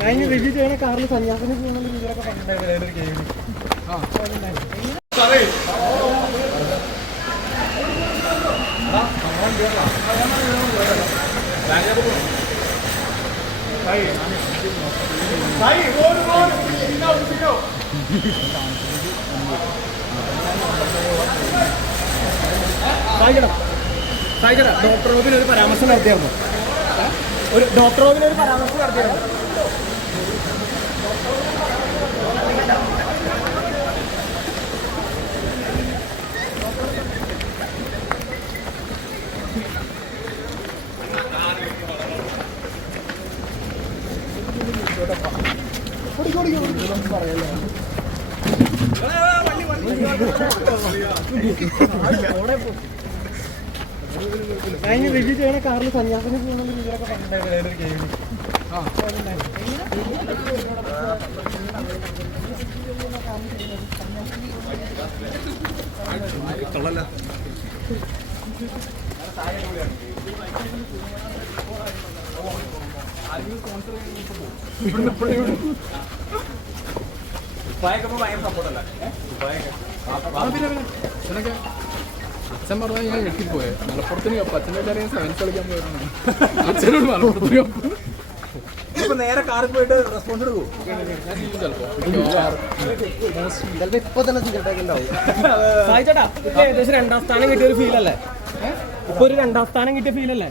കഴിഞ്ഞ റിവ്യൂ ചെയ്യണ കാറിൽ സന്യാസിനെ പോകുന്ന രീതിയിലൊക്കെ പറഞ്ഞിട്ടുണ്ടായിരുന്നു ഒരു ഗെയിം സായിക്കടാ. സായിക്കടാ. ഡോക്ടർ റോബിന് ഒരു പരാമർശം നടത്തിയായിരുന്നു. ഒരു ഡോക്ടർ റോബിന് ഒരു പരാമർശം നടത്തിയായിരുന്നു. കഴിഞ്ഞ റിവ്യൂ ചെയ്യണ കാറിൽ സന്യാസിനെ പോകുന്ന രീതിയിലൊക്കെ പറഞ്ഞിട്ടുണ്ടായിരുന്നു ഒരു ഗെയിം അച്ഛൻ പറഞ്ഞാൽ ഞാൻ ഞെട്ടിപ്പോയെ മലപ്പുറത്തിന് കപ്പ് അച്ഛന്റെ കാര്യം സെവൻസ് കളിക്കാൻ പോയിരുന്നു അച്ഛനോട് മലപ്പുറത്തിന് കപ്പ് ഇപ്പൊ നേരെ പോയിട്ട് തന്നെ സ്ഥാനം ഒരു ഫീൽ അല്ലേ ഇപ്പൊ ഒരു രണ്ടാം സ്ഥാനം കിട്ടിയ ഫീൽ അല്ലേ?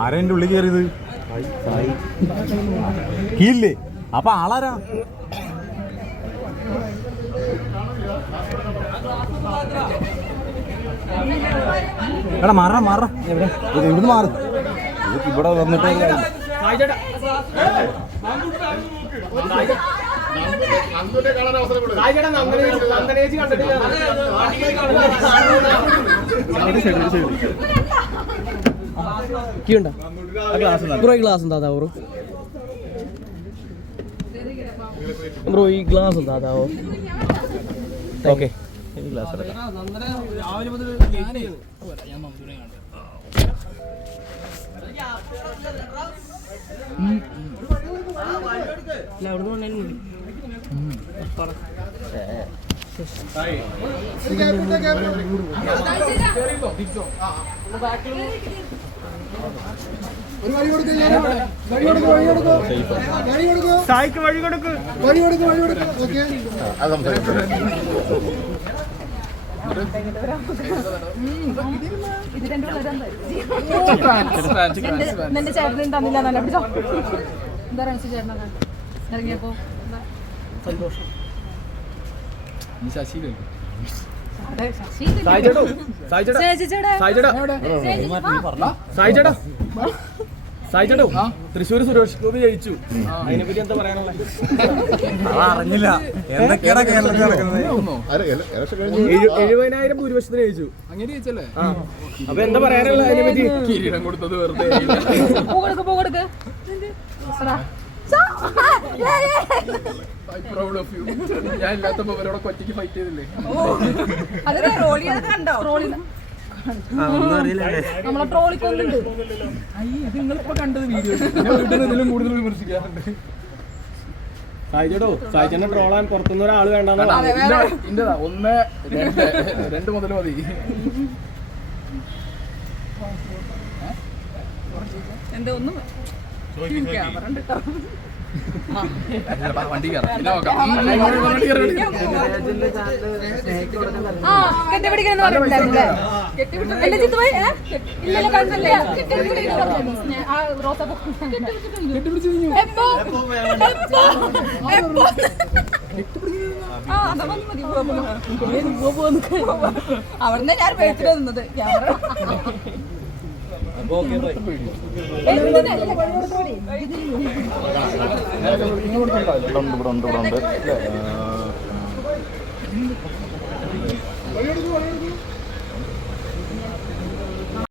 ആരാ എന്റെ ഉള്ളിൽ കയറിയത് കീഴില്ലേ? അപ്പൊ ആളാരാ? എടാ മാറ മാറ എവിടെ? എവിടുന്ന് മാറും. ഇവിടെ വന്നിട്ട് സായിച്ചേട്ടാ കീണ്ട ബ്രോ ഈ ഗ്ലാസ് എന്താ ബ്രോ? ബ്രോ ഈ ഗ്ലാസ് എന്താ ഓക്കെ ഗ്ലാസ് എടുക്കാം അവിടുന്ന് സായിക്ക് വഴി കൊടുക്ക് വഴി കൊടുക്ക് വഴി കൊടുക്ക് എന്റെ ചേട്ടനും തന്നില്ല നല്ല പിടിച്ചോ എന്താ ചേട്ടനൊക്കെ ഇറങ്ങിയപ്പോ? സന്തോഷം സായിച്ചേട്ടോ. തൃശ്ശൂർ സുരേഷ് ഗോപി ജയിച്ചു. അതിനെപ്പറ്റി എന്താ പറയാനുള്ളത് എന്തൊക്കെയാണ് കേരളത്തിൽ നടക്കുന്നത്? എഴുപതിനായിരം ഭൂരിപക്ഷത്തിന് ജയിച്ചു. അങ്ങനെ ജയിച്ചല്ലേ? അപ്പൊ എന്താ പറയാനുള്ളത് അതിനെപ്പറ്റി? കിരീടം കൊടുത്തത് വെറുതെ പ്രൗഡ് ഓഫ് യു ഞാൻ ഇല്ലാത്തപ്പോ അവരോട് ഒറ്റയ്ക്ക് ഫൈറ്റ് ചെയ്തില്ലേ? അത് ട്രോളി കണ്ടോ? ട്രോളി നമ്മളെ ട്രോളിക്കൊന്നുണ്ട്. ഇത് നിങ്ങളിപ്പോ കണ്ടത് വീഡിയോ ഇതിലും കൂടുതൽ വിമർശിക്കാറുണ്ട്. സായിച്ചേട്ടോ സായിച്ചേട്ടനെ ട്രോളാൻ പുറത്തുനിന്ന് ഒരാൾ വേണ്ടെന്നാ ഒന്ന് രണ്ട് രണ്ട് മുതൽ മതി. എന്താ ഒന്നും ക്യാമറ ഉണ്ട് കേട്ടോ. വണ്ടി അവിടുന്ന് ഞാൻ പേത്തിലാ നിന്നത് ക്യാമറ ഇവിടെ ഉണ്ട് ഇവിടെ ഉണ്ട്